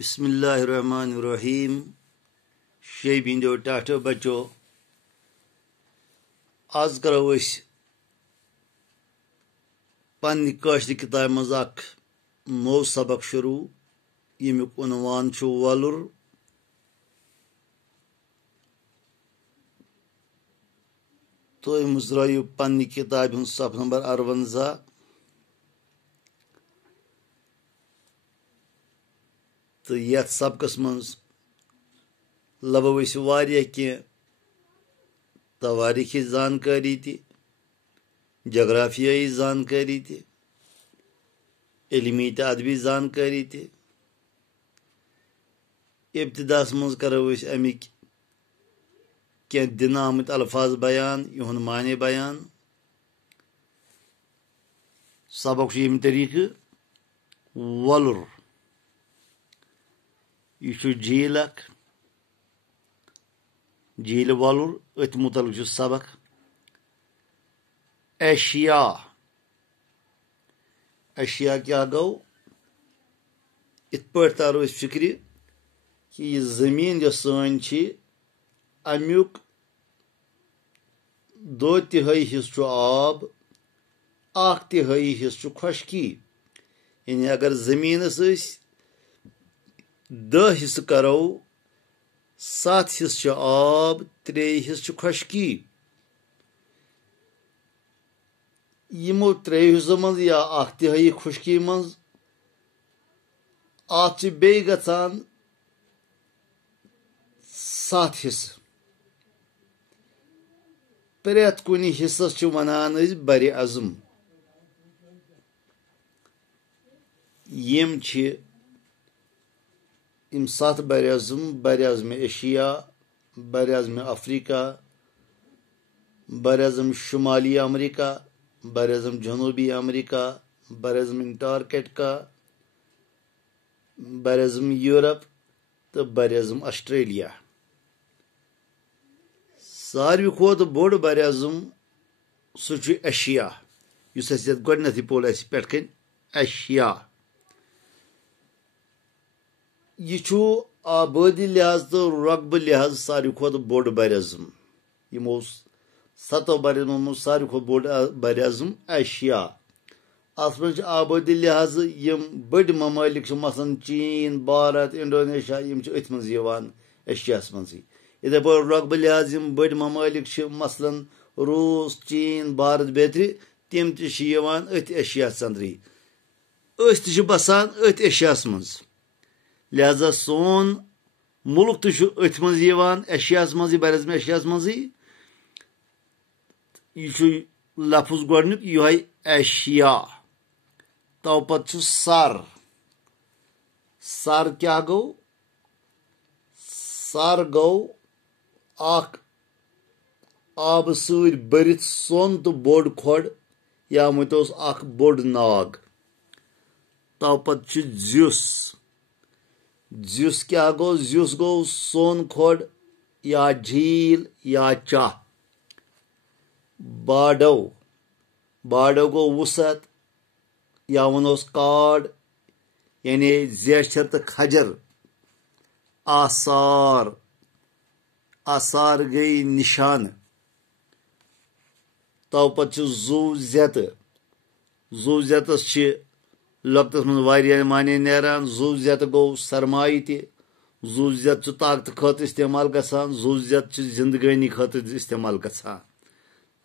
बिस्मिल्लाहिर्रहमानिर्रहीम। शेब हिंदो टाठो बचो आज करो पन्नी काशर किताब मज नौ सबक शुरू यमुक उन्वान वलुर। तो मुजरायु पन्नी किताब सफ नंबर 58। तो ये सबकस मज लबो की तवारीखी जानकारी ती जगराफियाई जानकारी ती इल्मी तो अदबी जानकारी ती। इब्तिदास मज करो अमिक क्या दिन आमत अल्फाज बयान युन माने बयान। सबक यम तरीक वलुर यह झील झील वलुर अथ मुतल सबक। एशिया एशिया क्या गो इत पे तारो फिक्र कि यह जमीन जो सन अमुक 2/3 हिस्सा आब 1/3 हिस्सा खुशकी। यानी अगर जमीनस 10 हिस्सा करो 7 हिस्सा आब 3 हिस्सा खुशकी। यमो 3 हिस्सों मज या 1/3 खुशकी मज आत बे गचान 7 हिस्सा। प्रेत कुन हिस्सस वनान बर अज़म। यम 7 बर अज़म एशिया, बर अज़म अफ्रीका, बर अज़म शुमाली अमरीका, बर अज़म जनूबी अमरीका, बर अज़म अंटार्कटिका, बर अज़म यूरोप तो बर अज़म ऑस्ट्रेलिया। सारवी खोत बोड़ बर अज़म सह एशिया गोडनथ पोल पे एशिया। यह आबादी लिहाज तो रकबह लिहाज सारवी खोत बोड़ बर अज़म। यमो 7 बर अज़मों सारवी खोत बोड़ बर अज़म एशिया। अत मज आबादी लिहाज यम बड़ ममालिक मसलन चीन, भारत, इंडोनेशिया यम अथ मज एशिया मज। इथे पे रकबह लिहाज यम बड़ ममालिक मसलन रूस, चीन, भारत बेतरी तम अथ एशिया अंदरी। अस बसान अथ एशिया मज। लिहाजा सोन मुल्क तो अथ मज एशिया मज बर अज़म एशिया मज। यह लफ्ज गोडनुक यह एशिया। तो पत सर सर क्या गो सर गो आब सर बरित सोन तो बोड़ खोड़ या मत बोड़ नाग। तो पत ज्युस ज्युस क्या गो ज्युस गो सोन खोड़ या झील या चाह। बाडो बाडो गो वसत या वनोस काड यानी जेशर तो खजर। आसार आसार गई निशान। तो पत जू जत जू जतस लकतस मन वारिया माने नेरान। जू जत गो सरमाई ति जू जत ताकत खत इस्तेमाल गसान। जू जत जिंदगानी खत इस्तेमाल गसान।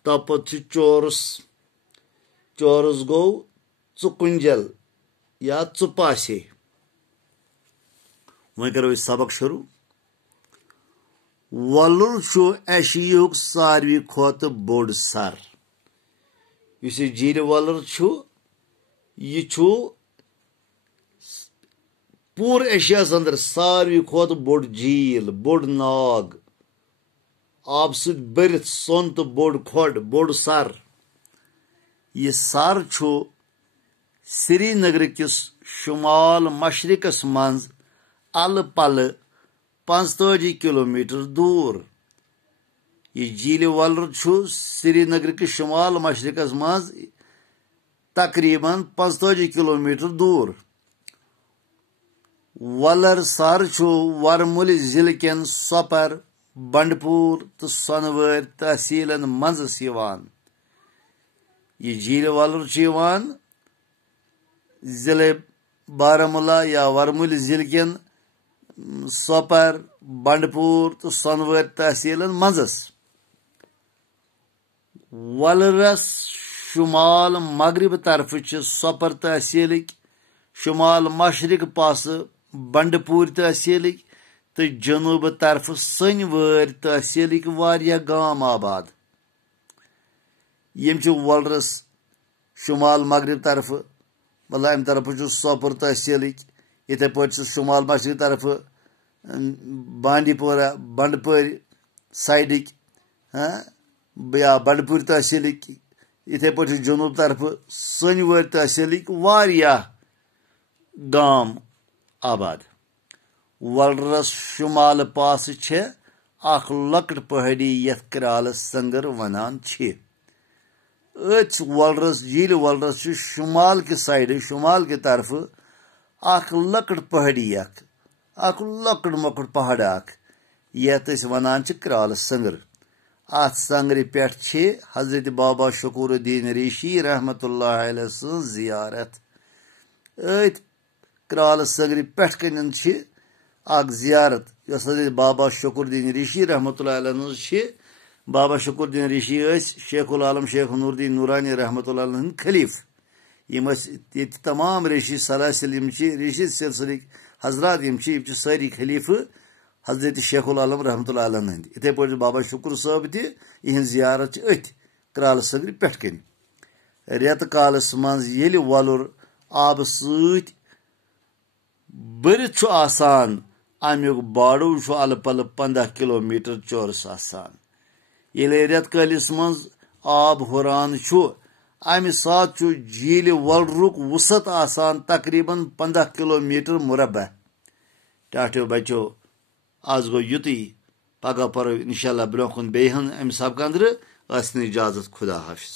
तो पत चोरस चोरस गो चुकुंजल या चुपासे। वह करो सबक शुरू। वलुर एशिया सारवी खोत बोड़ सर। इस झील वलुर यह पूर एशिया अंदर सारवी खोत बोड़ झील बोड़ नाग आब सत बरित सोन तो बोड़ खोड़ बोड़ सर। यह सर श्रीनगर किस शुमाल मशरिकस मज अल पल 45 किलोमीटर दूर। यह झील वलुर श्रीनगर के शुमाल मशरिकस मज तकरीबन 45 किलोमीटर दूर। वलर सर वरमुल जिल केन सोपर बंडपुर तो सोनवर तहसीलन मंजस ये झील वलर जिले बारामूला या वरमुल जिल केन सोपर बंडपुर तो सोनवर तहसीलन मंजस वलरस शुमाल मगरब तरफ सोपर तहसील शुमाल मशरक पास बंडपुर तहसील तो जनूब तरफ सनवर तहसील वारिया गाम आबाद यम वलरस शुमाल मगरब तरफ मतलब अम तरफ सोपुर तहसील इथे पे शुमाल मशरक तरफ बांडीपोरा बंडपुर साइडिक या बंडपुर तहसील इथे पे जनूब तरफ सनवर तहसील वारिया गाम आबाद वलरस शुमाल पास अख लकट पहाड़ी यथ कराल संगर वनान वलरस झील वलरस शुमाल के साइड शुमाल के तरफ अख लकट पहाड़ी अख लकट मकट पहाड़ यथ वनान कराल संगर अत संगर पे हजरत बाबा शकूरुद्दीन रिशी रहमतुल्लाह अलैह सं जियारत कराल संगर पे जियारत हजरत बाबा शकूरुद्दीन रिशी रहमतुल्लाह अलैह बाबा शकूरुद्दीन रिशी शेखुल आलम शेख नूरुद्दीन नूरानी रहमतुल्लाह अलैह खलीफ यम तमाम रिशी सलासिल रिशी सिलसिल हजरात सारी खलीफ हजरत शेखुल आलम रहमतुल्लाह अलैह हंद इथे पे बाबा शुक्र साहब तहज जियारत कराल संगर पे रेत कालस मज वलुर आब सत बरित आसान अमुक बाड़ू अल पल 15 किलोमीटर चौरस आसान ये रेत कालिस मज आब हुरान अमि सात झील वलरुक वसत आसान तकरीबन 15 किलोमीटर मुरबा टाठो बचो आज गो युति पगह परो इंशाल्लाह ब्रोह कुन बेहन अमि सबक अंदर इजाजत खुदा हाफिज।